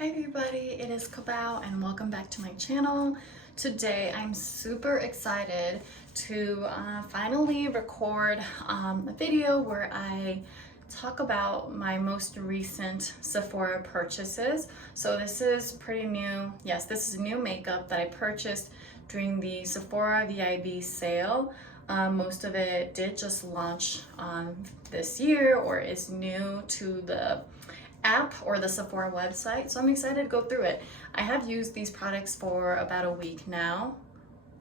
Hi everybody, it is Kabao and welcome back to my channel. Today I'm super excited to finally record a video where I talk about my most recent Sephora purchases. So this is pretty new. Yes, this is new makeup that I purchased during the Sephora VIB sale. Most of it did just launch this year or is new to the app or the Sephora website, so I'm excited to go through it. I have used these products for about a week now,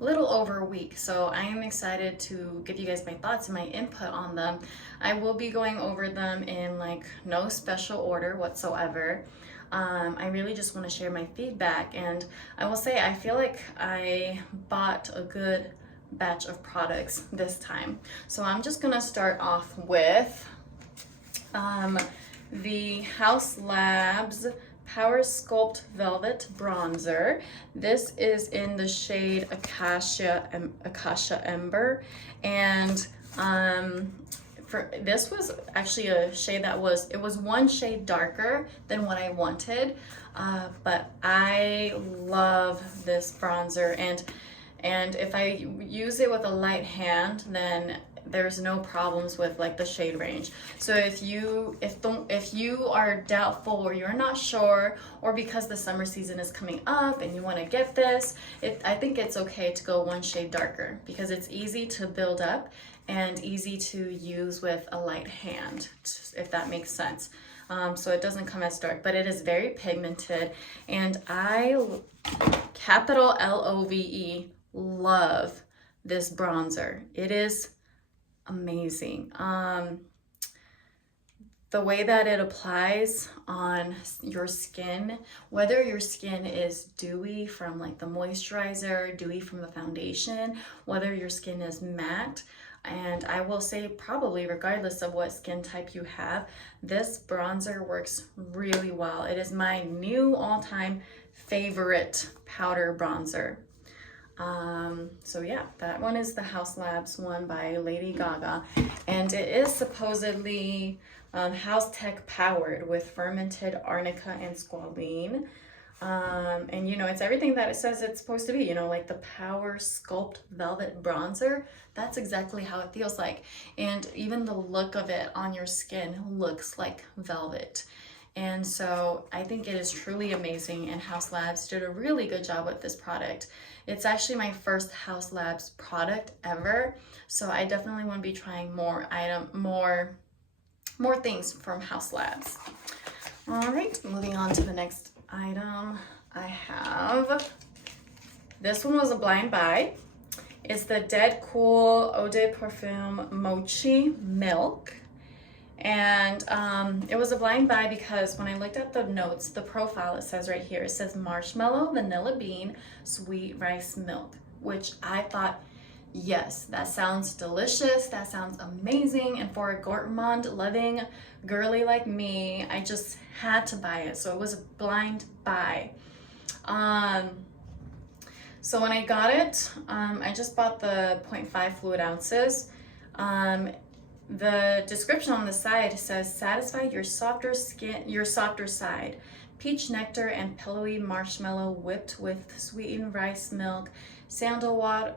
a little over a week, so I am excited to give you guys my thoughts and my input on them. I will be going over them in like no special order whatsoever. I really just want to share my feedback, and I will say I feel like I bought a good batch of products this time. So I'm just gonna start off with the Hauslabs Power Sculpt Velvet Bronzer. This is in the shade Acacia Ember, and this was actually a shade that was one shade darker than what I wanted, but I love this bronzer, and if I use it with a light hand, then there's no problems with like the shade range. So if you are doubtful or you're not sure, or because the summer season is coming up and you want to get this, I think it's okay to go one shade darker because it's easy to build up and easy to use with a light hand, if that makes sense. So it doesn't come as dark, but it is very pigmented, and I, capital Love, love this bronzer. It is amazing. The way that it applies on your skin, whether your skin is dewy from like the moisturizer, dewy from the foundation, whether your skin is matte, and I will say probably regardless of what skin type you have, this bronzer works really well. It is my new all-time favorite powder bronzer. So yeah, that one is the Hauslabs one by Lady Gaga, and it is supposedly house tech powered with fermented arnica and squalene. And you know, it's everything that it says it's supposed to be, you know, like the Power Sculpt Velvet Bronzer. That's exactly how it feels like. And even the look of it on your skin looks like velvet. And so I think it is truly amazing, and Hauslabs did a really good job with this product. It's actually my first Hauslabs product ever, so I definitely want to be trying more things from Hauslabs. All right, moving on to the next item. I have, this one was a blind buy. It's the Dedcool Eau de Parfum Mochi Milk. And it was a blind buy because when I looked at the notes, the profile, it says right here, it says marshmallow, vanilla bean, sweet rice milk, which I thought, yes, that sounds delicious. That sounds amazing. And for a gourmand loving girly like me, I just had to buy it. So it was a blind buy. So when I got it, I just bought the 0.5 fluid ounces. The description on the side says, satisfy your softer side. Peach nectar and pillowy marshmallow whipped with sweetened rice milk, sandalwood,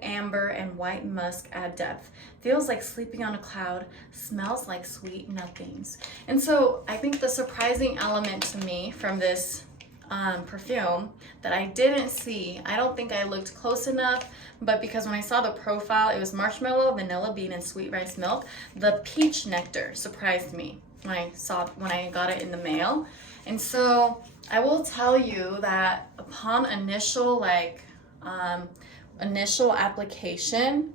amber, and white musk add depth. Feels like sleeping on a cloud, smells like sweet nothings. And so I think the surprising element to me from this perfume that I didn't see, I don't think I looked close enough, but because when I saw the profile, it was marshmallow, vanilla bean, and sweet rice milk. The peach nectar surprised me when I got it in the mail. And so I will tell you that upon initial application,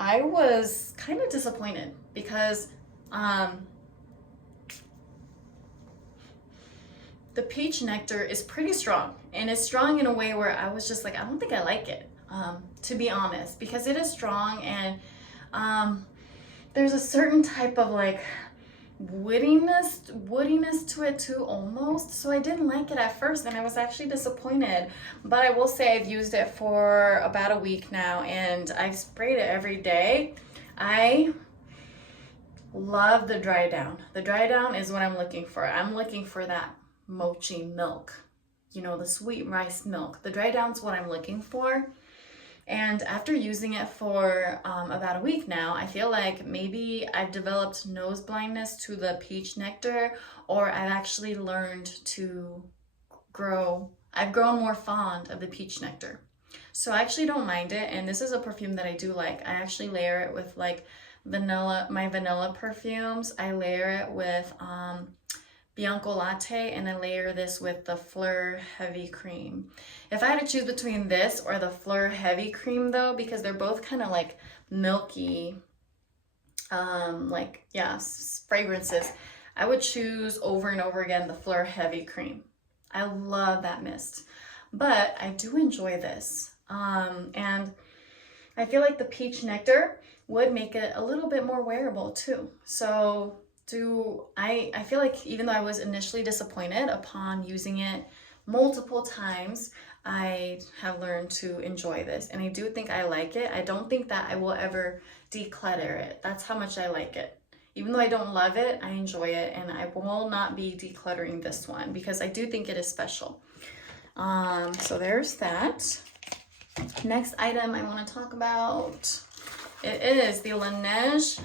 I was kind of disappointed because the peach nectar is pretty strong, and it's strong in a way where I was just like, I don't think I like it, to be honest, because it is strong, and there's a certain type of like woodiness to it too, almost. So I didn't like it at first, and I was actually disappointed. But I will say I've used it for about a week now, and I've sprayed it every day. I love the dry down. The dry down is what I'm looking for. I'm looking for that mochi milk, you know, the sweet rice milk. The dry down's what I'm looking for. And after using it for about a week now, I feel like maybe I've developed nose blindness to the peach nectar, or I've actually learned to I've grown more fond of the peach nectar. So I actually don't mind it. And this is a perfume that I do like. I actually layer it with like my vanilla perfumes. I layer it with Bianco Latte, and I layer this with the Fleur Heavy Cream. If I had to choose between this or the Fleur Heavy Cream though, because they're both kind of like milky, fragrances, I would choose over and over again the Fleur Heavy Cream. I love that mist, but I do enjoy this. And I feel like the peach nectar would make it a little bit more wearable too. So I feel like even though I was initially disappointed upon using it multiple times, I have learned to enjoy this, and I do think I like it. I don't think that I will ever declutter it. That's how much I like it. Even though I don't love it, I enjoy it, and I will not be decluttering this one because I do think it is special. So there's that. Next item I want to talk about, it is the Laneige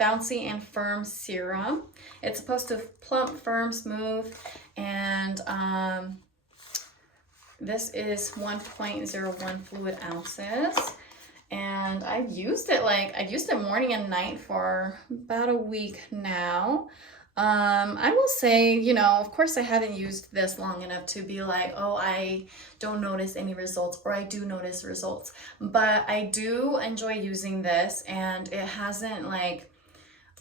Bouncy and Firm Serum. It's supposed to plump, firm, smooth, and this is 1.01 fluid ounces. And I've used it morning and night for about a week now. I will say, you know, of course I haven't used this long enough to be like, oh, I don't notice any results, or I do notice results. But I do enjoy using this, and it hasn't like,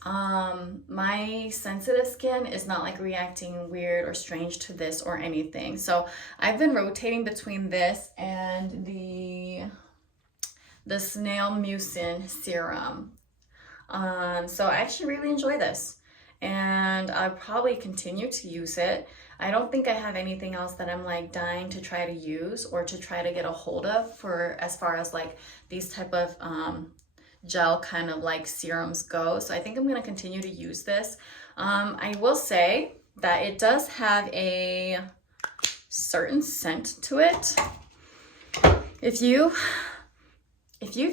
my sensitive skin is not like reacting weird or strange to this or anything. So I've been rotating between this and the Snail Mucin serum. So I actually really enjoy this, and I'll probably continue to use it. I don't think I have anything else that I'm like dying to try to use or to try to get a hold of for as far as like these type of gel kind of like serums go. So I think I'm going to continue to use this. I will say that it does have a certain scent to it. If you've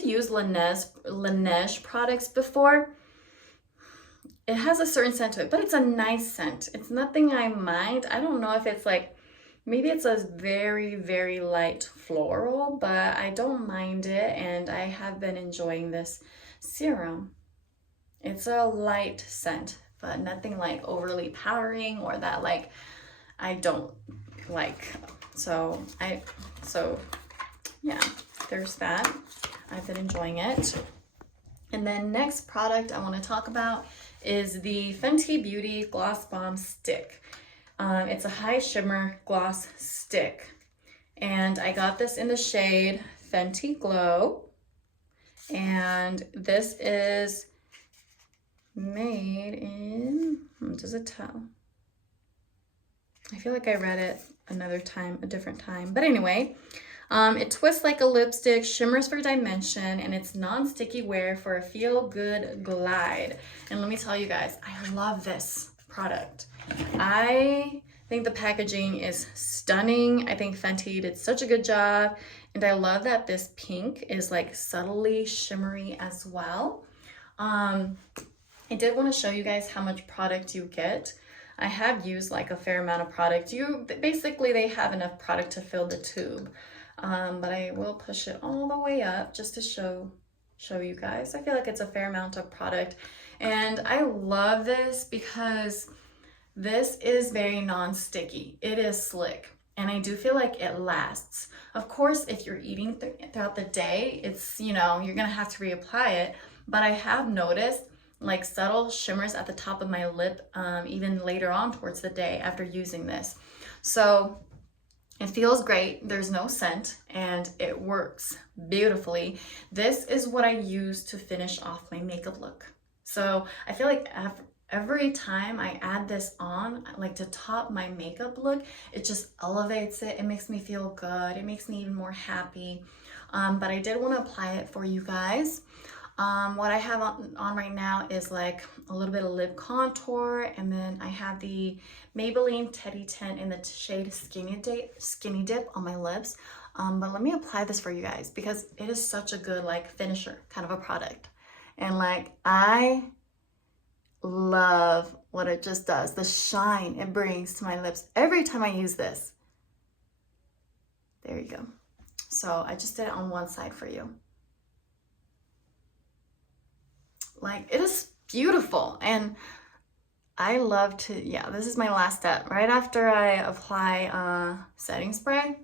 used Laneige products before, it has a certain scent to it, but it's a nice scent. It's nothing I mind. I don't know if it's like, maybe it's a very, very light floral, but I don't mind it, and I have been enjoying this serum. It's a light scent, but nothing like overly powdering or that like I don't like. So yeah, there's that. I've been enjoying it. And then next product I want to talk about is the Fenty Beauty Gloss Bomb Stick. It's a high shimmer gloss stick, and I got this in the shade Fenty Glow, and this is made in, does it tell? I feel like I read it a different time, but anyway, it twists like a lipstick, shimmers for dimension, and it's non-sticky wear for a feel-good glide. And let me tell you guys, I love this product. I think the packaging is stunning. I think Fenty did such a good job, and I love that this pink is like subtly shimmery as well. I did want to show you guys how much product you get. I have used like a fair amount of product. Basically they have enough product to fill the tube. But I will push it all the way up just to show you guys. I feel like it's a fair amount of product, and I love this because this is very non-sticky. It is slick, and I do feel like it lasts. Of course, if you're eating throughout the day, it's, you know, you're gonna have to reapply it, but I have noticed like subtle shimmers at the top of my lip even later on towards the day after using this. So it feels great, there's no scent, and it works beautifully. This is what I use to finish off my makeup look. So I feel like every time I add this on, like to top my makeup look, it just elevates it. It makes me feel good. It makes me even more happy. But I did want to apply it for you guys. What I have on right now is like a little bit of lip contour, and then I have the Maybelline Teddy Tint in the shade Skinny Dip on my lips. But let me apply this for you guys because it is such a good like finisher kind of a product. And like I love what it just does, the shine it brings to my lips every time I use this. There you go. So I just did it on one side for you. Like it is beautiful, and I love to, yeah, this is my last step. Right after I apply setting spray,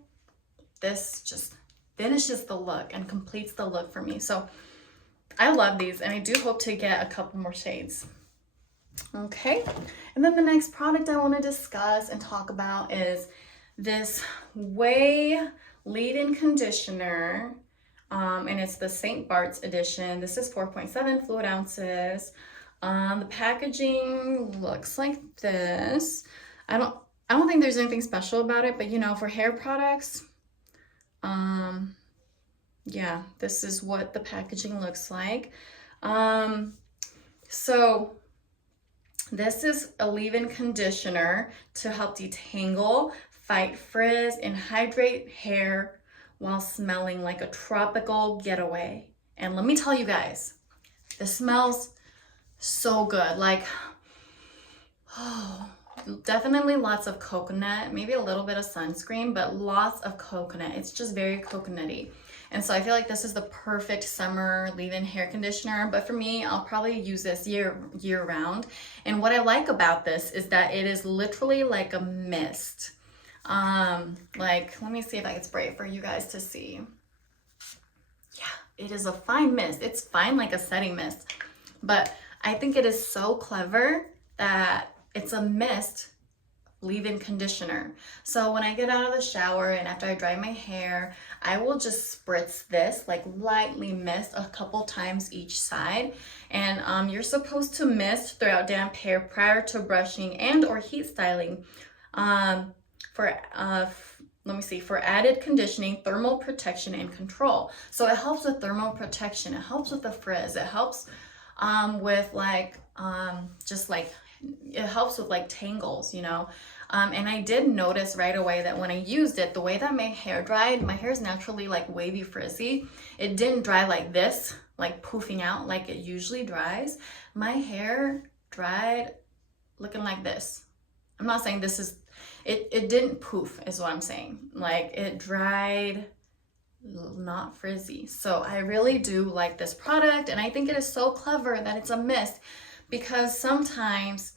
this just finishes the look and completes the look for me. So I love these, and I do hope to get a couple more shades. Okay, and then the next product I want to discuss and talk about is this Ouai leave-in conditioner, and it's the St. Bart's edition. This is 4.7 fluid ounces. The packaging looks like this. I don't think there's anything special about it, but you know, for hair products, yeah, this is what the packaging looks like. So this is a leave-in conditioner to help detangle, fight frizz, and hydrate hair while smelling like a tropical getaway. And let me tell you guys, this smells so good. Like, oh, definitely lots of coconut, maybe a little bit of sunscreen, but lots of coconut. It's just very coconutty. And so I feel like this is the perfect summer leave-in hair conditioner, but for me, I'll probably use this year round. And what I like about this is that it is literally like a mist. Like, let me see if I can spray it for you guys to see. Yeah, it is a fine mist. It's fine like a setting mist, but I think it is so clever that it's a mist leave-in conditioner. So when I get out of the shower and after I dry my hair, I will just spritz this, like lightly mist a couple times each side. And you're supposed to mist throughout damp hair prior to brushing and or heat styling. Let me see, for added conditioning, thermal protection, and control. So it helps with thermal protection. It helps with the frizz. It helps with like, just like, it helps with like tangles, you know. And I did notice right away that when I used it, the way that my hair dried, my hair is naturally like wavy frizzy. It didn't dry like this, like poofing out like it usually dries. My hair dried looking like this. I'm not saying this is, it didn't poof is what I'm saying. Like it dried not frizzy. So I really do like this product, and I think it is so clever that it's a mist, because sometimes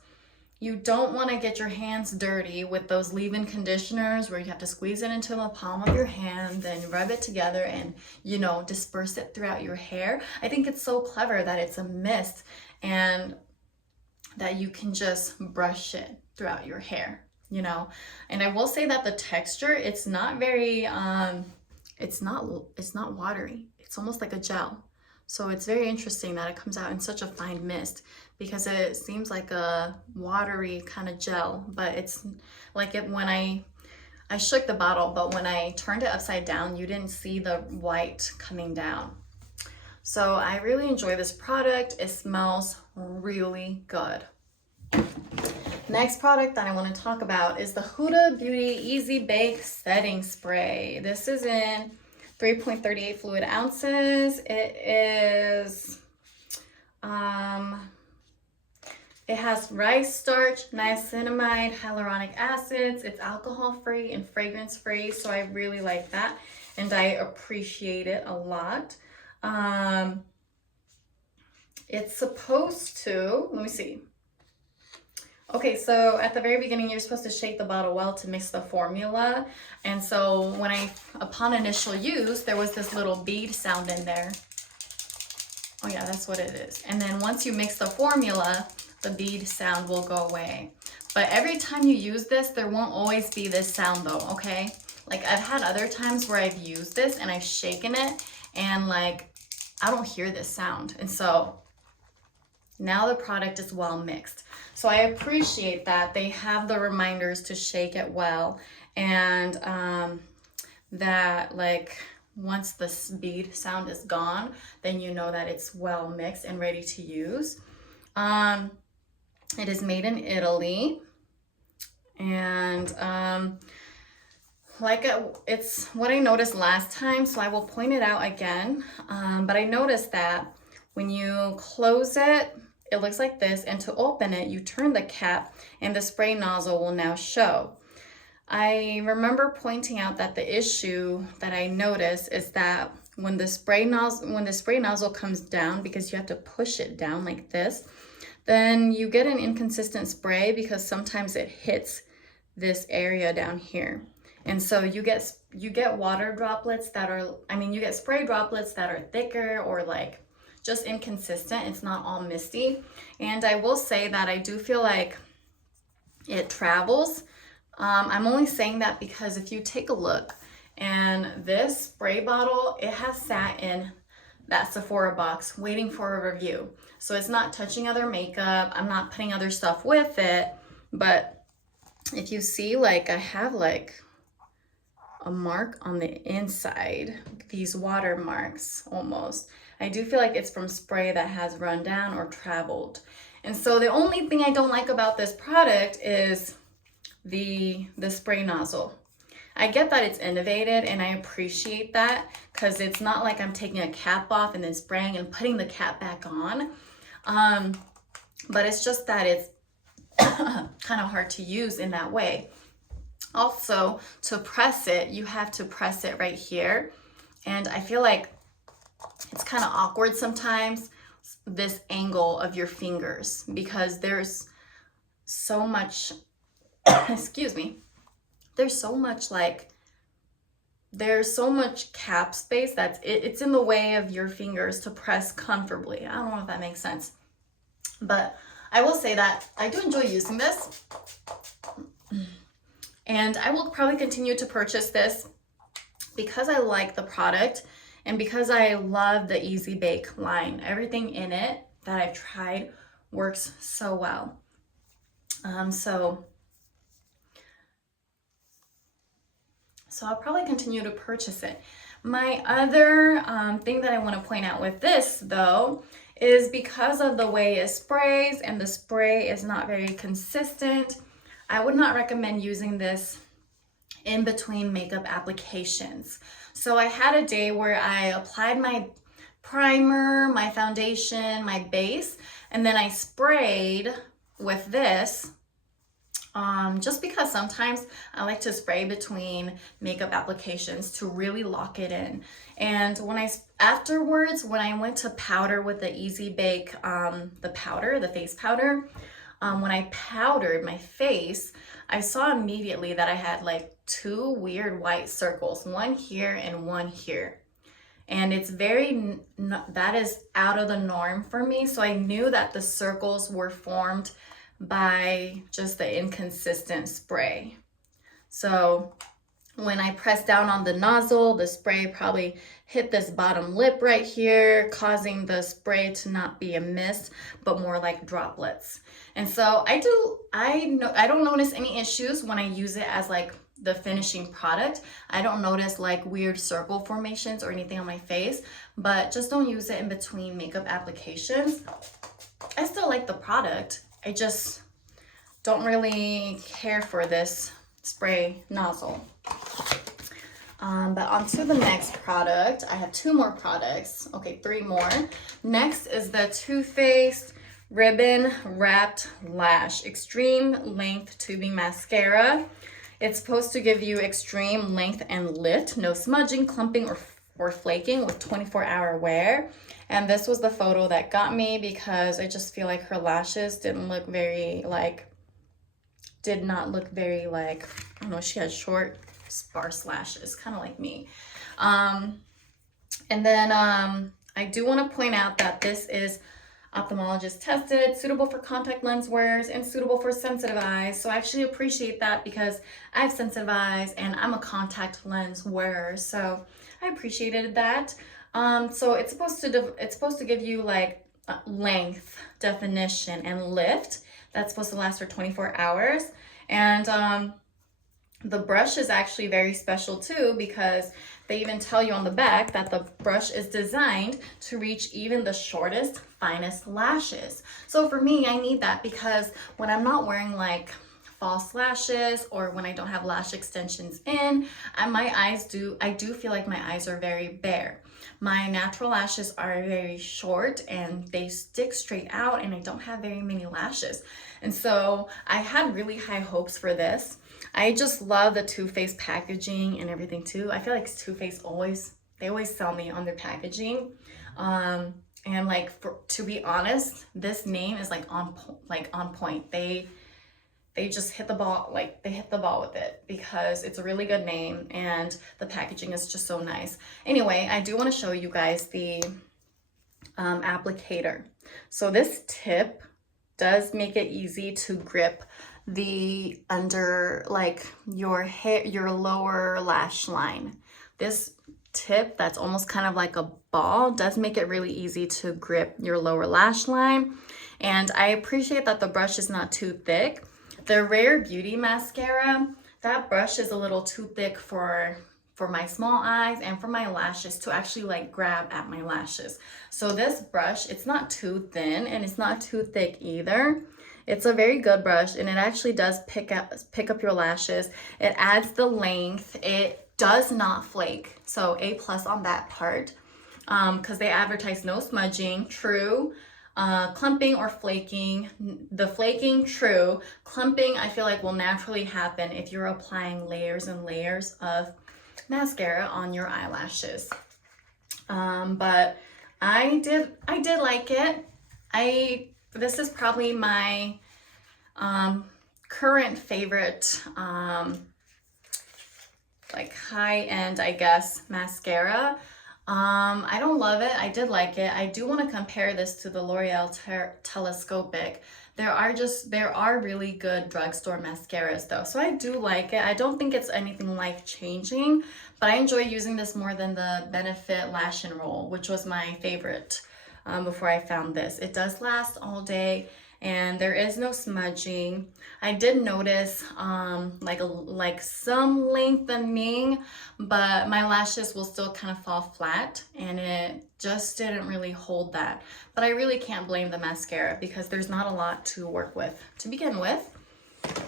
you don't want to get your hands dirty with those leave-in conditioners where you have to squeeze it into the palm of your hand, then rub it together and, you know, disperse it throughout your hair. I think it's so clever that it's a mist and that you can just brush it throughout your hair, you know. And I will say that the texture, it's not very, it's not watery. It's almost like a gel. So it's very interesting that it comes out in such a fine mist, because it seems like a watery kind of gel, but it's like it when I shook the bottle, but when I turned it upside down, you didn't see the white coming down. So I really enjoy this product. It smells really good. Next product that I want to talk about is the Hudabeauty Easy Bake Setting Spray. This is in 3.38 fluid ounces. It is, it has rice starch, niacinamide, hyaluronic acids. It's alcohol-free and fragrance-free, so I really like that, and I appreciate it a lot. It's supposed to, let me see. Okay, so at the very beginning, you're supposed to shake the bottle well to mix the formula. And so when upon initial use, there was this little bead sound in there. Oh yeah, that's what it is. And then once you mix the formula, the bead sound will go away. But every time you use this, there won't always be this sound though, okay? Like I've had other times where I've used this and I've shaken it and like, I don't hear this sound. And so now the product is well mixed. So I appreciate that they have the reminders to shake it well, and that like once the bead sound is gone, then you know that it's well mixed and ready to use. It is made in Italy, and it's what I noticed last time, so I will point it out again. But I noticed that when you close it, it looks like this, and to open it, you turn the cap and the spray nozzle will now show. I remember pointing out that the issue that I noticed is that when the spray nozzle comes down, because you have to push it down like this, then you get an inconsistent spray because sometimes it hits this area down here. And so you get water droplets that are, you get spray droplets that are thicker or like just inconsistent. It's not all misty. And I will say that I do feel like it travels. I'm only saying that because if you take a look, and this spray bottle, it has sat in that Sephora box waiting for a review. So it's not touching other makeup. I'm not putting other stuff with it. But if you see, like I have like a mark on the inside, these water marks almost. I do feel like it's from spray that has run down or traveled. And so the only thing I don't like about this product is the spray nozzle. I get that it's innovative and I appreciate that, because it's not like I'm taking a cap off and then spraying and putting the cap back on. But it's just that it's kind of hard to use in that way. Also, to press it, you have to press it right here. And I feel like it's kind of awkward sometimes, this angle of your fingers, because there's so much, excuse me, there's so much cap space that's it's in the way of your fingers to press comfortably. I don't know if that makes sense, but I will say that I do enjoy using this, and I will probably continue to purchase this because I like the product and because I love the Easy Bake line. Everything in it that I've tried works so well. So I'll probably continue to purchase it. My other thing that I want to point out with this though is because of the way it sprays and the spray is not very consistent, I would not recommend using this in between makeup applications. So I had a day where I applied my primer, my foundation, my base, and then I sprayed with this. Just because sometimes I like to spray between makeup applications to really lock it in. And afterwards, when I went to powder with the Easy Bake, the face powder, when I powdered my face, I saw immediately that I had like two weird white circles, one here and one here. And it's that is out of the norm for me. So I knew that the circles were formed by just the inconsistent spray. So when I pressed down on the nozzle, the spray probably hit this bottom lip right here, causing the spray to not be a mist, but more like droplets. And so I don't notice any issues when I use it as like the finishing product. I don't notice like weird circle formations or anything on my face, but just don't use it in between makeup applications. I still like the product. I just don't really care for this spray nozzle. But on to the next product. I have two more products. Okay, three more. Next is the Toofaced Ribbon Wrapped Lash Extreme Length Tubing Mascara. It's supposed to give you extreme length and lift, no smudging, clumping, or flaking with 24-hour wear. And this was the photo that got me because I just feel like her lashes did not look very like, I don't know, she had short, sparse lashes, kind of like me. And then I do want to point out that this is ophthalmologist tested, suitable for contact lens wearers, and suitable for sensitive eyes. So I actually appreciate that because I have sensitive eyes and I'm a contact lens wearer. So I appreciated that. So it's supposed to give you like length, definition, and lift. That's supposed to last for 24 hours. And The brush is actually very special too, because they even tell you on the back that the brush is designed to reach even the shortest, finest lashes. So for me, I need that because when I'm not wearing like false lashes or when I don't have lash extensions in, I do feel like my eyes are very bare. My natural lashes are very short and they stick straight out, and I don't have very many lashes. And so I had really high hopes for this. I just love the Too Faced packaging and everything too. I feel like Too Faced they always sell me on their packaging. And like, to be honest, this name is like on point. They just hit the ball, like they hit the ball with it, because it's a really good name and the packaging is just so nice. Anyway, I do want to show you guys the applicator. So this tip does make it easy to grip the under, like your hair, your lower lash line. This tip that's almost kind of like a ball does make it really easy to grip your lower lash line. And I appreciate that the brush is not too thick. The Rare Beauty mascara, that brush is a little too thick for my small eyes and for my lashes to actually like grab at my lashes. So this brush, it's not too thin and it's not too thick either. It's a very good brush, and it actually does pick up your lashes. It adds the length. It does not flake. So A+ on that part, because they advertise no smudging. True. Clumping or flaking. The flaking, true. Clumping, I feel like will naturally happen if you're applying layers and layers of mascara on your eyelashes. But I did like it. This is probably my current favorite like high-end, I guess, mascara. I don't love it. I did like it. I do want to compare this to the L'Oreal Telescopic. There are really good drugstore mascaras though. So I do like it. I don't think it's anything life-changing, but I enjoy using this more than the Benefit Lash and Roll, which was my favorite before I found this. It does last all day and there is no smudging. I did notice like some lengthening, but my lashes will still kind of fall flat, and it just didn't really hold that. But I really can't blame the mascara because there's not a lot to work with to begin with.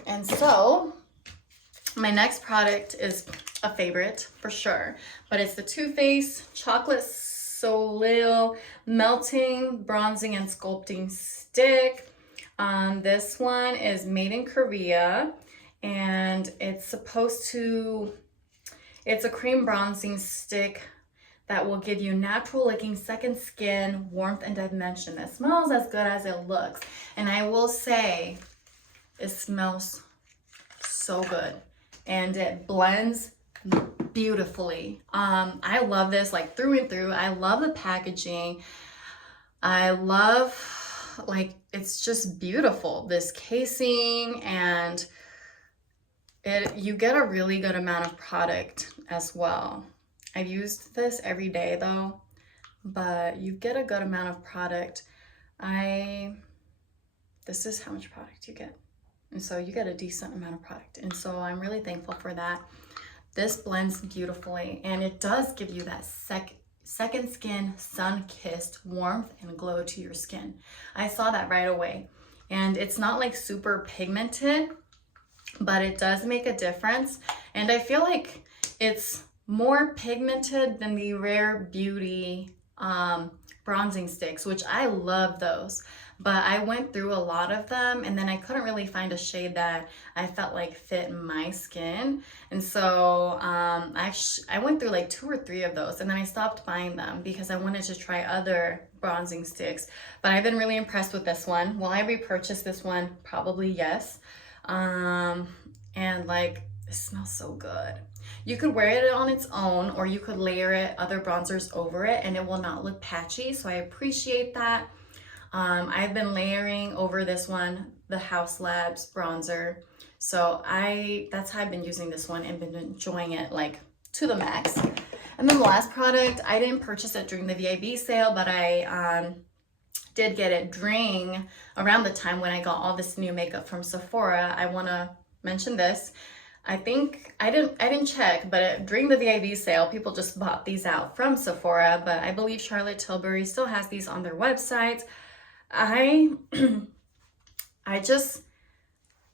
And so my next product is a favorite for sure, but it's the Too Faced Chocolate Soleil Melting Bronzing and Sculpting Stick. This one is made in Korea, and it's a cream bronzing stick that will give you natural looking second skin, warmth, and dimension. It smells as good as it looks, and I will say it smells so good, and it blends beautifully. I love this like through and through. I love the packaging. I love, like, it's just beautiful, this casing, and you get a really good amount of product as well. I've used this every day though, but you get a good amount of product. This is how much product you get. And so you get a decent amount of product. And so I'm really thankful for that. This blends beautifully, and it does give you that second skin, sun-kissed warmth and glow to your skin. I saw that right away. And it's not like super pigmented, but it does make a difference. And I feel like it's more pigmented than the Rare Beauty bronzing sticks, which I love those. But I went through a lot of them, and then I couldn't really find a shade that I felt like fit my skin. And so I went through like 2 or 3 of those, and then I stopped buying them because I wanted to try other bronzing sticks. But I've been really impressed with this one. Will I repurchase this one? Probably yes. And like, it smells so good. You could wear it on its own, or you could layer other bronzers over it, and it will not look patchy. So I appreciate that. I've been layering over this one, the Hauslabs bronzer. So that's how I've been using this one and been enjoying it like to the max. And then the last product, I didn't purchase it during the VIB sale, but I did get it around the time when I got all this new makeup from Sephora. I want to mention this. I think I didn't check, but during the VIB sale, people just bought these out from Sephora, but I believe Charlotte Tilbury still has these on their website. I I just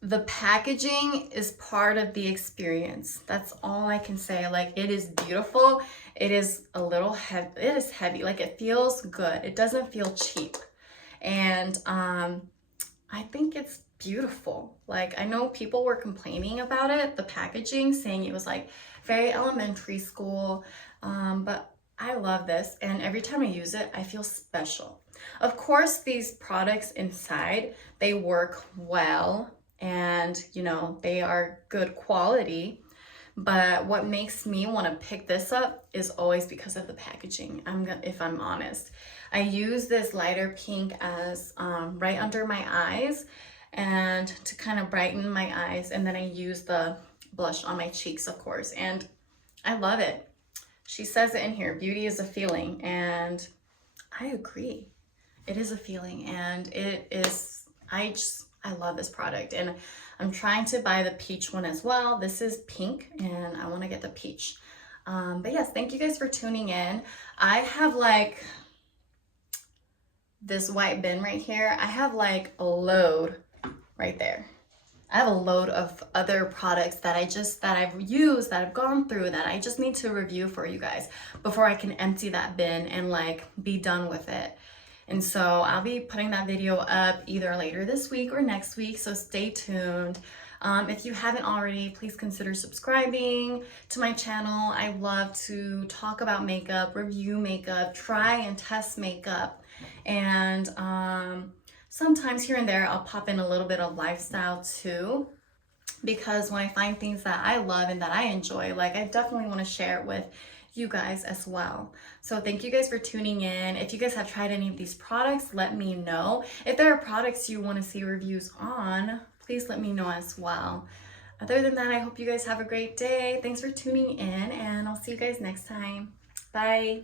the packaging is part of the experience. That's all I can say. Like, it is beautiful. It is a little heavy. It is heavy. Like, it feels good. It doesn't feel cheap. And I think it's beautiful. Like, I know people were complaining about it, the packaging, saying it was like very elementary school. But I love this. And every time I use it, I feel special. Of course, these products inside, they work well, and you know, they are good quality, but what makes me want to pick this up is always because of the packaging. If I'm honest, I use this lighter pink as right under my eyes and to kind of brighten my eyes, and then I use the blush on my cheeks, of course, and I love it. She says it in here, beauty is a feeling, and I agree. It is a feeling, and it is, I love this product, and I'm trying to buy the peach one as well. This is pink, and I want to get the peach. But yes, thank you guys for tuning in. I have like this white bin right here. I have like a load right there. I have a load of other products that I've used, that I've gone through, that I just need to review for you guys before I can empty that bin and like be done with it. And so I'll be putting that video up either later this week or next week, so stay tuned. If you haven't already, please consider subscribing to my channel. I love to talk about makeup, review makeup, try and test makeup, and sometimes here and there I'll pop in a little bit of lifestyle too, because when I find things that I love and that I enjoy, like, I definitely want to share it with you guys as well. So thank you guys for tuning in. If you guys have tried any of these products, let me know. If there are products you want to see reviews on, please let me know as well. Other than that, I hope you guys have a great day. Thanks for tuning in, and I'll see you guys next time. Bye.